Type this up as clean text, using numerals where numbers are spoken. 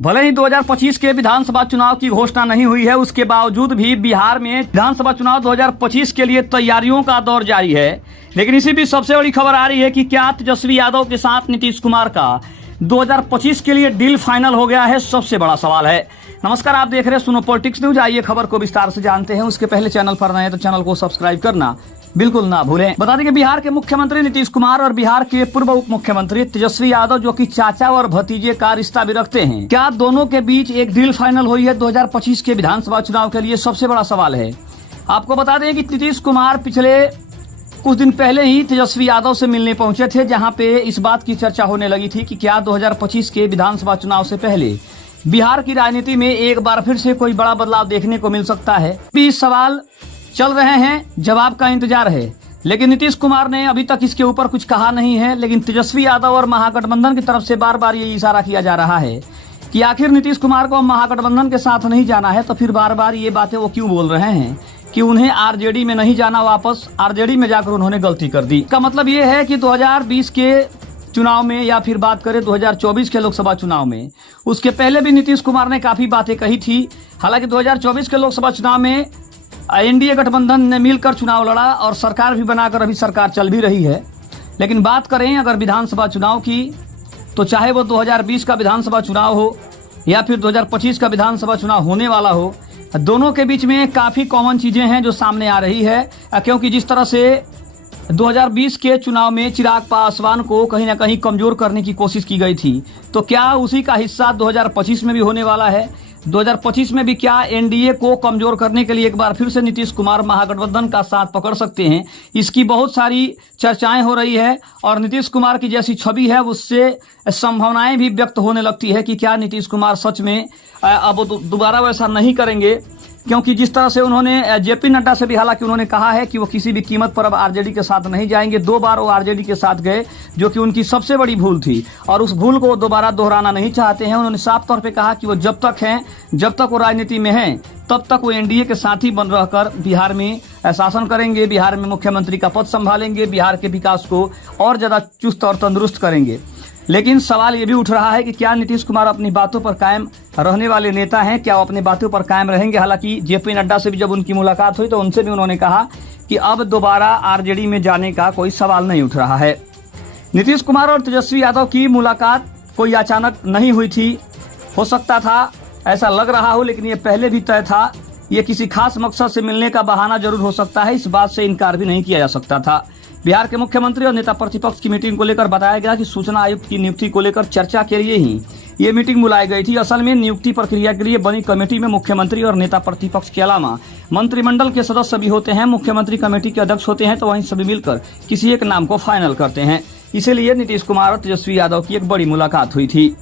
भले ही 2025 के विधानसभा चुनाव की घोषणा नहीं हुई है, उसके बावजूद भी बिहार में विधानसभा चुनाव 2025 के लिए तैयारियों का दौर जारी है। लेकिन इसी बीच सबसे बड़ी खबर आ रही है कि क्या तेजस्वी यादव के साथ नीतीश कुमार का 2025 के लिए डील फाइनल हो गया है, सबसे बड़ा सवाल है। नमस्कार, आप देख रहे हैं सुनो पॉलिटिक्स न्यूज। आइए खबर को विस्तार से जानते हैं। उसके पहले चैनल पर नए हैं तो चैनल को सब्सक्राइब करना बिल्कुल ना भूलें। बता दें कि बिहार के मुख्यमंत्री नीतीश कुमार और बिहार के पूर्व उप मुख्यमंत्री तेजस्वी यादव, जो कि चाचा और भतीजे का रिश्ता भी रखते हैं, क्या दोनों के बीच एक डील फाइनल हुई है 2025 के विधानसभा चुनाव के लिए, सबसे बड़ा सवाल है। आपको बता दें कि नीतीश कुमार पिछले कुछ दिन पहले ही तेजस्वी यादव से मिलने पहुंचे थे, जहां पे इस बात की चर्चा होने लगी थी कि क्या 2025 के विधानसभा चुनाव से पहले बिहार की राजनीति में एक बार फिर से कोई बड़ा बदलाव देखने को मिल सकता है। भी सवाल चल रहे हैं, जवाब का इंतजार है, लेकिन नीतीश कुमार ने अभी तक इसके ऊपर कुछ कहा नहीं है। लेकिन तेजस्वी यादव और महागठबंधन की तरफ से बार बार ये इशारा किया जा रहा है कि आखिर नीतीश कुमार को महागठबंधन के साथ नहीं जाना है, तो फिर बार बार ये बातें वो क्यों बोल रहे हैं कि उन्हें आरजेडी में नहीं जाना, वापस आरजेडी में जाकर उन्होंने गलती कर दी। इसका मतलब ये है कि 2020 के चुनाव में, या फिर बात करें 2024 के लोकसभा चुनाव में, उसके पहले भी नीतीश कुमार ने काफी बातें कही थी। हालांकि 2024 के लोकसभा चुनाव में एनडीए गठबंधन ने मिलकर चुनाव लड़ा और सरकार भी बनाकर अभी सरकार चल भी रही है। लेकिन बात करें अगर विधानसभा चुनाव की, तो चाहे वो 2020 का विधानसभा चुनाव हो या फिर 2025 का विधानसभा चुनाव होने वाला हो, दोनों के बीच में काफी कॉमन चीजें हैं जो सामने आ रही है। क्योंकि जिस तरह से 2020 के चुनाव में चिराग पासवान को कहीं ना कहीं कमजोर करने की कोशिश की गई थी, तो क्या उसी का हिस्सा 2025 में भी होने वाला है? 2025 में भी क्या एनडीए को कमजोर करने के लिए एक बार फिर से नीतीश कुमार महागठबंधन का साथ पकड़ सकते हैं? इसकी बहुत सारी चर्चाएं हो रही है और नीतीश कुमार की जैसी छवि है उससे संभावनाएं भी व्यक्त होने लगती है कि क्या नीतीश कुमार सच में अब दोबारा वैसा नहीं करेंगे। क्योंकि जिस तरह से उन्होंने जेपी नड्डा से भी हालांकि उन्होंने कहा है कि वो किसी भी कीमत पर अब आरजेडी के साथ नहीं जाएंगे। 2 बार वो आरजेडी के साथ गए, जो कि उनकी सबसे बड़ी भूल थी और उस भूल को दोबारा दोहराना नहीं चाहते हैं। उन्होंने साफ तौर पे कहा कि वो जब तक हैं, जब तक वो राजनीति में हैं, तब तक वो एनडीए के साथी बन रहकर बिहार में शासन करेंगे, बिहार में मुख्यमंत्री का पद संभालेंगे, बिहार के विकास को और ज्यादा चुस्त और तंदुरुस्त करेंगे। लेकिन सवाल ये भी उठ रहा है कि क्या नीतीश कुमार अपनी बातों पर कायम रहने वाले नेता हैं? क्या वो अपनी बातों पर कायम रहेंगे? हालांकि जेपी नड्डा से भी जब उनकी मुलाकात हुई तो उनसे भी उन्होंने कहा कि अब दोबारा आरजेडी में जाने का कोई सवाल नहीं उठ रहा है। नीतीश कुमार और तेजस्वी यादव की मुलाकात कोई अचानक नहीं हुई थी, हो सकता था ऐसा लग रहा हो, लेकिन ये पहले भी तय था। ये किसी खास मकसद से मिलने का बहाना जरूर हो सकता है, इस बात से इनकार भी नहीं किया जा सकता था। बिहार के मुख्यमंत्री और नेता प्रतिपक्ष की मीटिंग को लेकर बताया गया कि सूचना आयुक्त की नियुक्ति को लेकर चर्चा के लिए ही ये मीटिंग बुलाई गई थी। असल में नियुक्ति प्रक्रिया के लिए बनी कमेटी में मुख्यमंत्री और नेता प्रतिपक्ष के अलावा मंत्रिमंडल के सदस्य भी होते हैं। मुख्यमंत्री कमेटी के अध्यक्ष होते हैं, तो वहीं सभी मिलकर किसी एक नाम को फाइनल करते हैं। इसीलिए नीतीश कुमार और तेजस्वी यादव की एक बड़ी मुलाकात हुई थी।